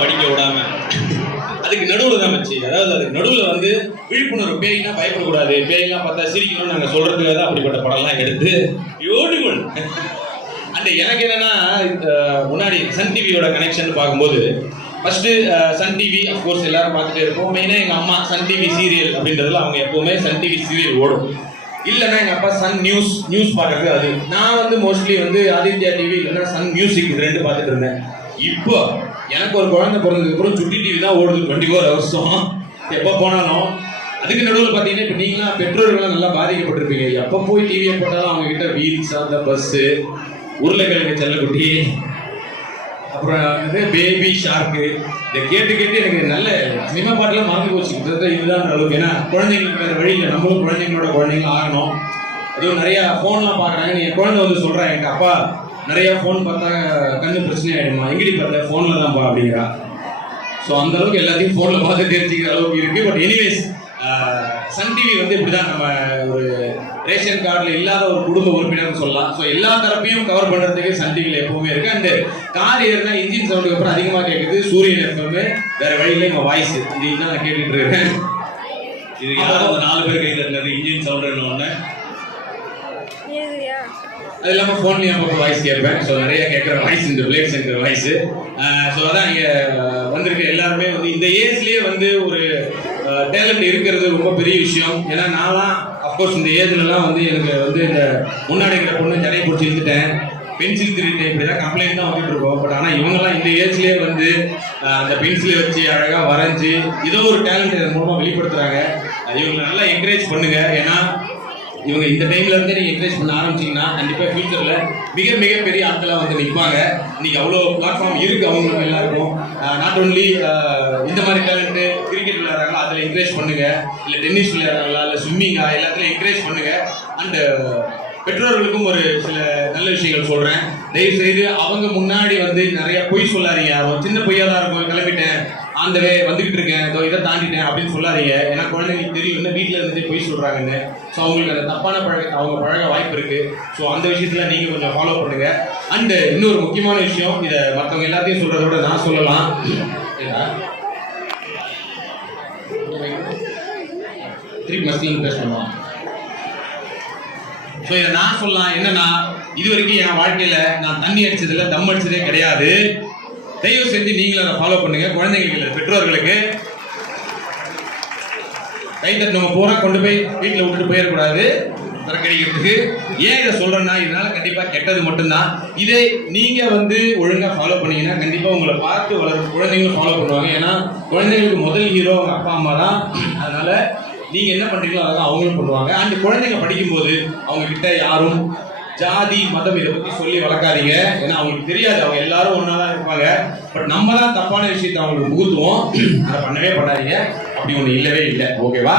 படிக்க விடாம அதுக்கு நடுவில் தான் வச்சு, அதாவது அதுக்கு நடுவில் வந்து விழிப்புணர்வு, பேய்னா பயப்படக்கூடாது, பேயெல்லாம் பார்த்தா சிரிக்கணும்னு நாங்கள் சொல்றதுக்காக தான் அப்படிப்பட்ட படம்லாம் எடுத்து பியூட்டிஃபுல். அண்ட் எனக்கு என்னன்னா, முன்னாடி சன் டிவியோட கனெக்ஷன் பார்க்கும்போது ஃபர்ஸ்ட் சன் டிவி அஃப்கோர்ஸ் எல்லாரும் பார்த்துட்டே இருப்போம். மெயினாக எங்கள் அம்மா சன் டிவி சீரியல் அப்படின்றதுல அவங்க எப்பவுமே சன் டிவி சீரியல் ஓடும். இல்லைன்னா எங்கள் அப்பா சன் நியூஸ் பார்க்கறது. அது நான் வந்து மோஸ்ட்லி வந்து ஆதித்யா டிவி இல்லைன்னா சன் மியூசிக் இது ரெண்டு பார்த்துட்டு இருந்தேன். இப்போ எனக்கு ஒரு குழந்தை பிறந்ததுக்கு அப்புறம் சுட்டி டிவி தான் ஓடுது 24 ஹவர்ஸும் எப்போ போனாலும். அதுக்கு நடுவில் பார்த்தீங்கன்னா இப்போ நீங்களாம் பெற்றோர்கள்லாம் நல்லா பாதிக்கப்பட்டிருப்பீங்க. எப்போ போய் டிவியை போட்டாலும் அவங்க கிட்ட வீல்ஸ், அந்த பஸ்ஸு, உருளைக்கிழங்கு செல்லக்குட்டி, அப்புறம் வந்து பேபி ஷார்க்கு, இதை கேட்டு கேட்டு எனக்கு நல்ல சினிமா பாட்டெல்லாம் மறந்து போச்சு. இதுதான் அளவுக்கு. ஏன்னா குழந்தைங்களுக்கு வேறு வழி இல்லை, நம்மளும் குழந்தைங்களோட குழந்தைங்களும் ஆகணும். அதுவும் நிறையா ஃபோன்லாம் பார்க்குறாங்க. என் குழந்தை வந்து சொல்கிறேன், எங்கள் அப்பா நிறையா ஃபோன் பார்த்தா கண்ணு பிரச்சனை ஆகிடுமா, எங்கடி பார்த்தா ஃபோனில் தான்ப்பா அப்படிங்கிறா. ஸோ அந்த அளவுக்கு எல்லாத்தையும் ஃபோனில் பார்த்து தெரிஞ்சுக்கிற அளவுக்கு இருக்குது. பட் எனிவேஸ் சன் டிவி வந்து இப்படி தான், நம்ம ஒரு ரேஷன் கார்டில் இல்லாத ஒரு குடும்ப உறுப்பினர்னு சொல்லலாம். ஸோ எல்லா தரப்பையும் கவர் பண்ணுறதுக்கு சன் டிவியில் எப்பவுமே இருக்குது. அந்த கார் ஏறினா இன்ஜின் சவுண்டுக்கு அப்புறம் அதிகமாக கேட்குது சூரியன் எப்பவுமே, வேறு வழியில எங்கள் வாய்ஸ் இது தான் நான் கேட்டுட்டு இருக்கேன். இது யாராவது 4 பேர் கை தட்டினது இன்ஜின் சவுண்டுன்னு ஒன்று. அது இல்லாமல் ஃபோன்லேயும் அப்போ வாய்ஸ் கேட்பேன். ஸோ நிறைய கேட்குற வாய்ஸ் இந்த பிளேக்ஸ் இருக்கிற வாய்ஸு. ஸோ அதான் இங்கே வந்திருக்க எல்லாருமே வந்து இந்த ஏஜ்லேயே வந்து ஒரு டேலண்ட் இருக்கிறது ரொம்ப பெரிய விஷயம். ஏன்னா நான்லாம் அஃப்கோர்ஸ் இந்த ஏஜ்லலாம் வந்து எனக்கு வந்து இந்த முன்னாடி இருக்கிற பொண்ணு நிறைய பிடிச்சி இருந்துட்டேன், பென்சில் திருட்டு இப்படி தான் கம்ப்ளைண்ட் தான் வந்துட்டு இருக்கோம். பட் ஆனால் இவங்கெல்லாம் இந்த ஏஜ்லேயே வந்து அந்த பென்சிலை வச்சு அழகாக வரைஞ்சி ஏதோ ஒரு டேலண்ட் இதன் மூலமாக வெளிப்படுத்துகிறாங்க. இவங்களை நல்லா என்கரேஜ் பண்ணுங்கள். ஏன்னா இவங்க இந்த டைம்ல இருந்து நீங்க என்கரேஜ் பண்ண ஆரம்பிச்சீங்கன்னா கண்டிப்பா ஃபியூச்சர்ல மிக பெரிய ஆட்களா வந்து நிற்பாங்க. இன்னைக்கு அவ்வளோ பிளாட்ஃபார்ம் இருக்கு அவங்களுக்கு எல்லாருக்கும். நாட் ஓன்லி இந்த மாதிரி டேலண்ட் கிரிக்கெட் விளையாடுறாங்களா அதில் என்கரேஜ் பண்ணுங்க, இல்லை டென்னிஸ் விளையாடுறாங்களா, இல்லை ஸ்விம்மிங்கா, எல்லாத்துலையும் என்கரேஜ் பண்ணுங்க. அண்ட் பெற்றோர்களுக்கும் ஒரு சில நல்ல விஷயங்கள் சொல்றேன். தயவு செய்து அவங்க முன்னாடி வந்து நிறைய பொய் சொல்லாதீங்க. அவங்க சின்ன பொய்யா தான் இருக்கும், கிளம்பிட்டேன் அந்த வந்துகிட்டு இருக்கேன், இதை தாண்டிட்டேன் அப்படின்னு சொல்லாதீங்க. ஏன்னா குழந்தைங்களுக்கு தெரியும் என்ன வீட்டில் இருந்துட்டு பொய் சொல்றாங்கன்னு. ஸோ அவங்களுக்கு அந்த தப்பான பழக்கத்தை அவங்க பழக வாய்ப்பு இருக்கு. ஸோ அந்த விஷயத்துல நீங்க கொஞ்சம் ஃபாலோ பண்ணுங்க. அண்ட் இன்னொரு முக்கியமான விஷயம், இதை மற்றவங்க எல்லாத்தையும் சொல்றதை விட நான் சொல்லலாம். திருப்பி மஸ்லிம் பேசணும். ஸோ இதை நான் சொல்லலாம் என்னன்னா, இது வரைக்கும் என் வாழ்க்கையில நான் தண்ணி அடிச்சதில்லை, தம் அடிச்சதே கிடையாது. தயவு செஞ்சு நீங்களும் அதை ஃபாலோ பண்ணுங்க. குழந்தைங்களுக்கு, பெற்றோர்களுக்கு கை தட்டினவங்க பூரா கொண்டு போய் வீட்டில் விட்டுட்டு போயிடக்கூடாது தரக்கடிக்கிறதுக்கு. ஏன் இதை சொல்றேன்னா, இதனால கண்டிப்பா கெட்டது மட்டும்தான். இதை நீங்க வந்து ஒழுங்கா ஃபாலோ பண்ணீங்கன்னா கண்டிப்பா உங்களை பார்த்து வளர்ற குழந்தைங்களும் ஃபாலோ பண்ணுவாங்க. ஏன்னா குழந்தைங்களுக்கு முதல் ஹீரோ அவங்க அப்பா அம்மா தான். அதனால நீங்க என்ன பண்றீங்களோ அதான் அவங்களும் பண்ணுவாங்க. அந்த குழந்தைங்க படிக்கும்போது அவங்க கிட்ட யாரும் ஜாதி மதம் இதை பத்தி சொல்லி வளர்க்காதீங்க. ஏன்னா அவங்களுக்கு தெரியாது, அவங்க எல்லாரும் ஒன்னாதான் இருப்பாங்க. பட் நம்ம தான் தப்பான விஷயத்தை அவங்களுக்கு புகுத்துவோம். அதை பண்ணவே பண்ணாதீங்க. அப்படி ஒண்ணு இல்லவே இல்லை. ஓகேவா?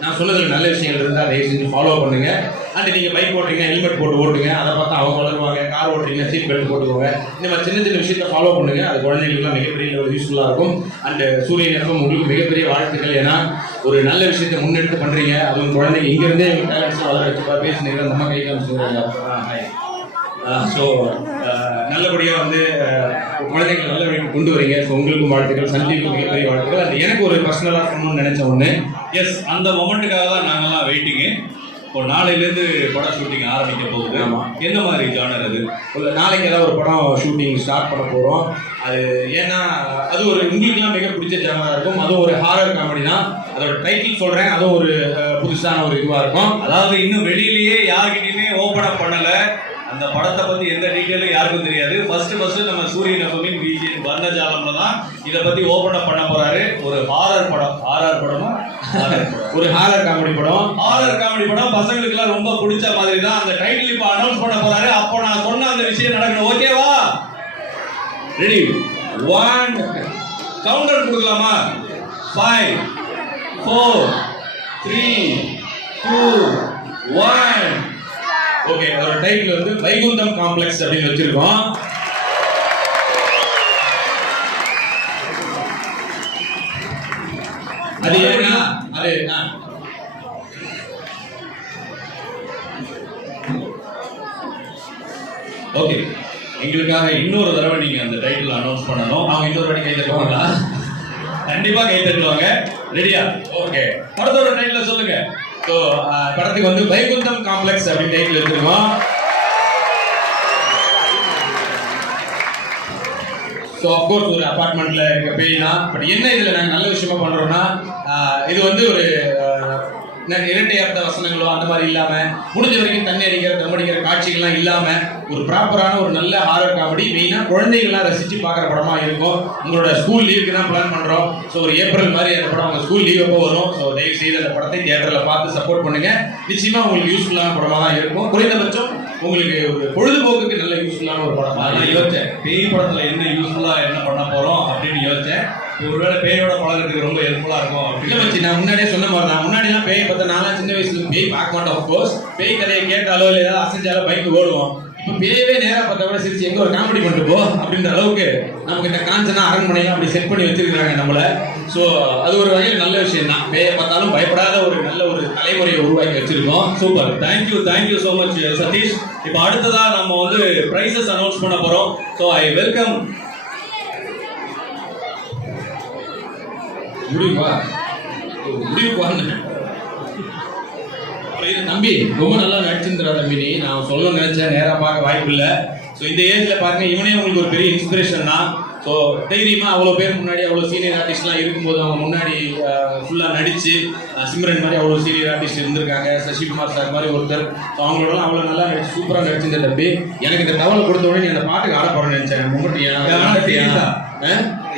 நான் சொன்னதுல நல்ல விஷயங்கள் இருந்தால் தயவு செஞ்சு ஃபாலோ பண்ணுங்க. அண்ட் நீங்க பைக் ஓட்டுறீங்க ஹெல்மெட் போட்டு ஓட்டுங்க, அதை பார்த்து அவங்க வளருவாங்க. கார் ஓட்டுறீங்க சீட் பெல்ட் போட்டுக்கோங்க. இந்த மாதிரி சின்ன விஷயத்தை ஃபாலோ பண்ணுங்க. அது குழந்தைகளுக்குலாம் மிகப்பெரிய ஒரு யூஸ்ஃபுல்லாக இருக்கும். அண்ட் சூரியன் எஃப்எம் உங்களுக்கு மிகப்பெரிய வாழ்த்துக்கள். ஏன்னா ஒரு நல்ல விஷயத்தை முன்னெடுத்து பண்றீங்க. அதுவும் குழந்தைங்க இங்கிருந்தே டேலண்ட்ஸ் வளர வச்சு பேசுனீங்க. நம்ம கை காமிச்சுக்கிறாங்க. ஸோ நல்லபடியாக வந்து குழந்தைகள் நல்ல வழிக்கு கொண்டு வரீங்க. ஸோ உங்களுக்கும் வாழ்த்துக்கள், சன் டிவிக்கு மிகப்பெரிய வாழ்த்துக்கள். அது எனக்கு ஒரு பர்சனலாக சொல்லணும்னு நினைச்ச ஒன்று. எஸ், அந்த மொமெண்ட்டுக்காக தான் நாங்கள்லாம் வெயிட்டிங்கு. இப்போ நாளையிலேருந்து படம் ஷூட்டிங் ஆரம்பிக்க போகுது. ஆமாம். எந்த மாதிரி ஜானர் அது? நாளைக்கு ஏதாவது ஒரு படம் ஷூட்டிங் ஸ்டார்ட் பண்ண போகிறோம். அது ஏன்னா அது ஒரு உங்களுக்குலாம் மிக பிடிச்ச ஜானராக இருக்கும். அதுவும் ஒரு ஹாரர் காமெடி தான். அதோட டைட்டில் சொல்கிறேன். அதுவும் ஒரு புதுசான ஒரு இதுவாக இருக்கும். அதாவது இன்னும் வெளியிலேயே யார்கிட்டையுமே ஓப்பன் அப் பண்ணலை. அந்த படத்தை பற்றி எந்த டீட்டெயிலும் யாருக்கும் தெரியாது. ஃபர்ஸ்ட் நம்ம சூரியன் எஃப்எம்மின் விஜய் வர்ணஜாலம்ல தான் இதை பற்றி ஓப்பன் அப் பண்ண போறாரு. ஒரு ஹாரர் படம். ஒரு ஹாரர் காமெடி படம் பசங்களுக்குலாம் ரொம்ப பிடிச்ச மாதிரி தான். அந்த டைட்டில் இப்போ அனௌன்ஸ் பண்ண போறாரு. அப்போ நான் சொன்ன அந்த விஷயம் நடக்கணும். ஓகேவா? ரெடி? 1 கவுண்டர் கொடுக்கலாமா? 5 4 3 2 1. ஓகே. அதோட டைட்டில் வந்து வைகுண்டம் காம்ப்ளெக்ஸ் அப்படின்னு வச்சிருக்கோம். அது ஏன்னா அது ஓகே. எங்களுக்கு பசங்களுக்காக இன்னொரு தடவை நீங்க அந்த டைட்டில் அனௌன்ஸ் பண்ணணும். அவங்க இன்னொரு வாட்டி கை தட்டுவாங்களா? கண்டிப்பா கை தட்டுவாங்க. ரெடியா? ஓகே, படத்தோட டைட்டில் சொல்லுங்க. ஸோ படத்துக்கு வந்து வைகுந்தம் காம்ப்ளெக்ஸ் அப்படின்னு டைட்டில் எடுத்துருக்கோம். ஸோ அப்கோர்ஸ் ஒரு அபார்ட்மெண்ட்ல இருக்க பேய் தான். பட் என்ன இதுல நாங்கள் நல்ல விஷயமா பண்றோம்னா, இது வந்து ஒரு இரட்டை அர்த்த வசனங்களோ அந்த மாதிரி இல்லாம, முடிஞ்ச வரைக்கும் தண்ணி அடிக்கிற தம் அடிக்கிற காட்சிகள்லாம் இல்லாம ஒரு ப்ராப்பரான ஒரு நல்ல ஹாரர் காமெடி, மெயினா குழந்தைகள்லாம் ரசிச்சு பார்க்குற படமா இருக்கும். உங்களோட ஸ்கூல் லீவுக்கு தான் பிளான் பண்றோம். ஸோ ஒரு ஏப்ரல் மாதிரி அந்த படம் உங்க ஸ்கூல் லீவ் அப்போ வரும். ஸோ தயவு செய்து அந்த படத்தை தியேட்டர்ல பார்த்து சப்போர்ட் பண்ணுங்க. நிச்சயமா உங்களுக்கு யூஸ்ஃபுல்லான படமா தான் இருக்கும். குறைந்தபட்சம் உங்களுக்கு ஒரு பொழுதுபோக்குக்கு நல்ல யூஸ்ஃபுல்லான ஒரு படமா. நான் யோசிச்சேன் பேய் படத்துல என்ன யூஸ்ஃபுல்லா என்ன பண்ண போறோம் அப்படின்னு யோசிச்சேன். ஒருவேளை பேயோட பழகிறதுக்கு ரொம்ப ஹெல்ப்ஃபுல்லா இருக்கும் இல்ல அப்படின்னு மச்சி, நான் முன்னாடியே சொன்ன மாதிரி தான். முன்னாடிலாம் பேய் பார்த்தா நான்லாம் சின்ன வயசுல பேய் பார்க்க மாட்டோம். அஃப்கோர்ஸ் பேய் கதையை கேட்டாலோ இல்லை ஏதாவது அசைஞ்சாலோ பயந்து ஓடுவோம். இப்போ பேயவே நேரா பார்த்தா கூட சிரிச்சு எங்க ஒரு காமெடி பண்ணிட்டு போ அப்படின்ற அளவுக்கு நமக்கு இந்த காஞ்சனா அரண்மனையெல்லாம் அப்படி செட் பண்ணி வச்சிருக்காங்க நம்மள. ஸோ அது ஒரு வகையில் நல்ல விஷயம் தான். பேயை பார்த்தாலும் பயப்படாத ஒரு நல்ல ஒரு தலைமுறையை உருவாக்கி வச்சிருக்கோம். Super, thank you so much Satish. இப்போ அடுத்ததா நம்ம வந்து பிரைசஸ் அனௌன்ஸ் பண்ண போறோம். So I welcome. முடிவுக்கு வாங்க தம்பி. ரொம்ப நல்லா நடிச்சிருந்தா தம்பி. நீ நான் சொல்ல நினைச்சேன், நேரா பார்க்க வாய்ப்பு இல்லை. ஸோ இந்த ஏஜ்ல பாருங்க, இவனே உங்களுக்கு ஒரு பெரிய இன்ஸ்பிரேஷன் தான். ஸோ தைரியமா அவ்வளோ பேர் முன்னாடி அவ்வளோ சீனியர் ஆர்டிஸ்ட்லாம் இருக்கும்போது அவங்க முன்னாடி ஃபுல்லாக நடிச்சு, சிம்ரன் மாதிரி அவ்வளோ சீனியர் ஆர்டிஸ்ட் இருந்திருக்காங்க, சசிகுமார் சார் மாதிரி ஒருத்தர். ஸோ அவங்களோடலாம் அவ்வளோ நல்லா நடிச்சு சூப்பராக நடிச்சிருந்த தம்பி. எனக்கு இந்த தவளை கொடுத்த உடனே நீ அந்த பாட்டுக்கு ஆட போறேன்னு நினைச்சேன். மும்மட்டியா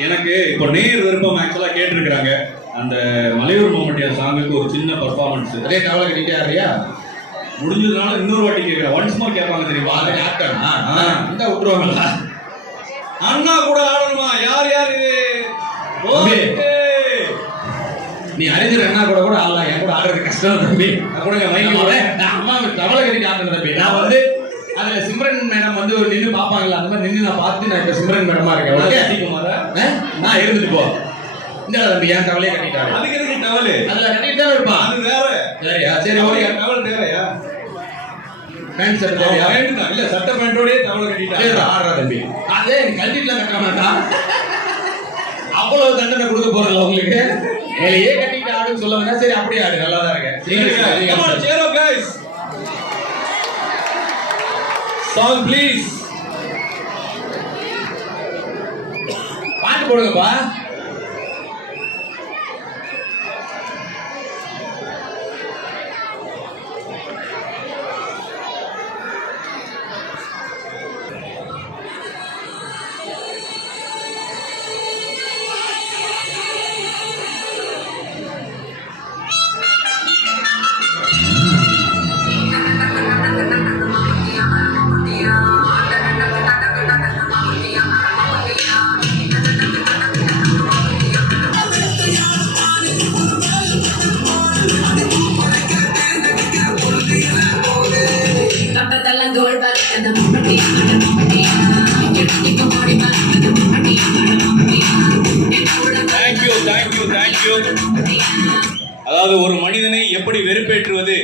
எனக்கு இப்போ நேர் விருப்பம் ஆக்சுவலா கேட்டிருக்கிறாங்க. அந்த மலையூர் மம்மட்டியா சாங்குக்கு ஒரு சின்ன பர்ஃபார்மன்ஸ். அதே தவளை கட்டிட்டே ஆறியா? முடிஞ்சதுனால இன்னொரு வாட்டி கேட்கிறேன். ஒன்ஸ் மோர் கேட்பாங்க தெரியுமா? அதை ஆட்டா இந்த விட்டுருவாங்களா? அண்ணா கூட ஆடணுமா? யார் இது? நீ அறிஞர் அண்ணா கூட கூட ஆடலாம். என் கூட ஆடுறது கஷ்டம் தம்பி. கூட மைக்கு கூட அம்மா தவளை கட்டிட்டு ஆடுறது தம்பி. நான் வந்து அதுல சிம்ரன் மேடம் வந்து ஒரு நின்று பார்ப்பாங்கல்ல, அந்த மாதிரி நின்று நான் பார்த்து நான் இப்ப சிம்ரன் மேடமா இருக்கேன். ஓகே அதிகமாக நான் இருந்துட்டு போ. இந்த தம்பி என் தவளையே கட்டிட்டாரு. அதுக்கு எதுக்கு டவல்? அதுல கட்டிட்டு தான் இருப்பான். அது வேற. சரியா? சரி ஓகே. டவல் தேவையா? பேண்ட் ஷர்ட் தேவையா? வேண்டாம். இல்ல சட்டை பேண்டோடயே டவல் கட்டிட்டாரு. சரி ஆடுறா தம்பி. அதே நீ கட்டிட்டுலாம் கட்ட மாட்டான். அவ்வளவு தண்டனை கொடுக்க போறல உங்களுக்கு. மேலேயே கட்டிட்டு ஆடுன்னு சொல்ல வேணா. சரி அப்படியே ஆடு, நல்லா தான் இருக்கு. Come on, cheer up guys. Song please. பாட்டு போடுங்கப்பா. Thank you. அதாவது ஒரு மனிதனை எப்படி வெறுப்பேற்றுவது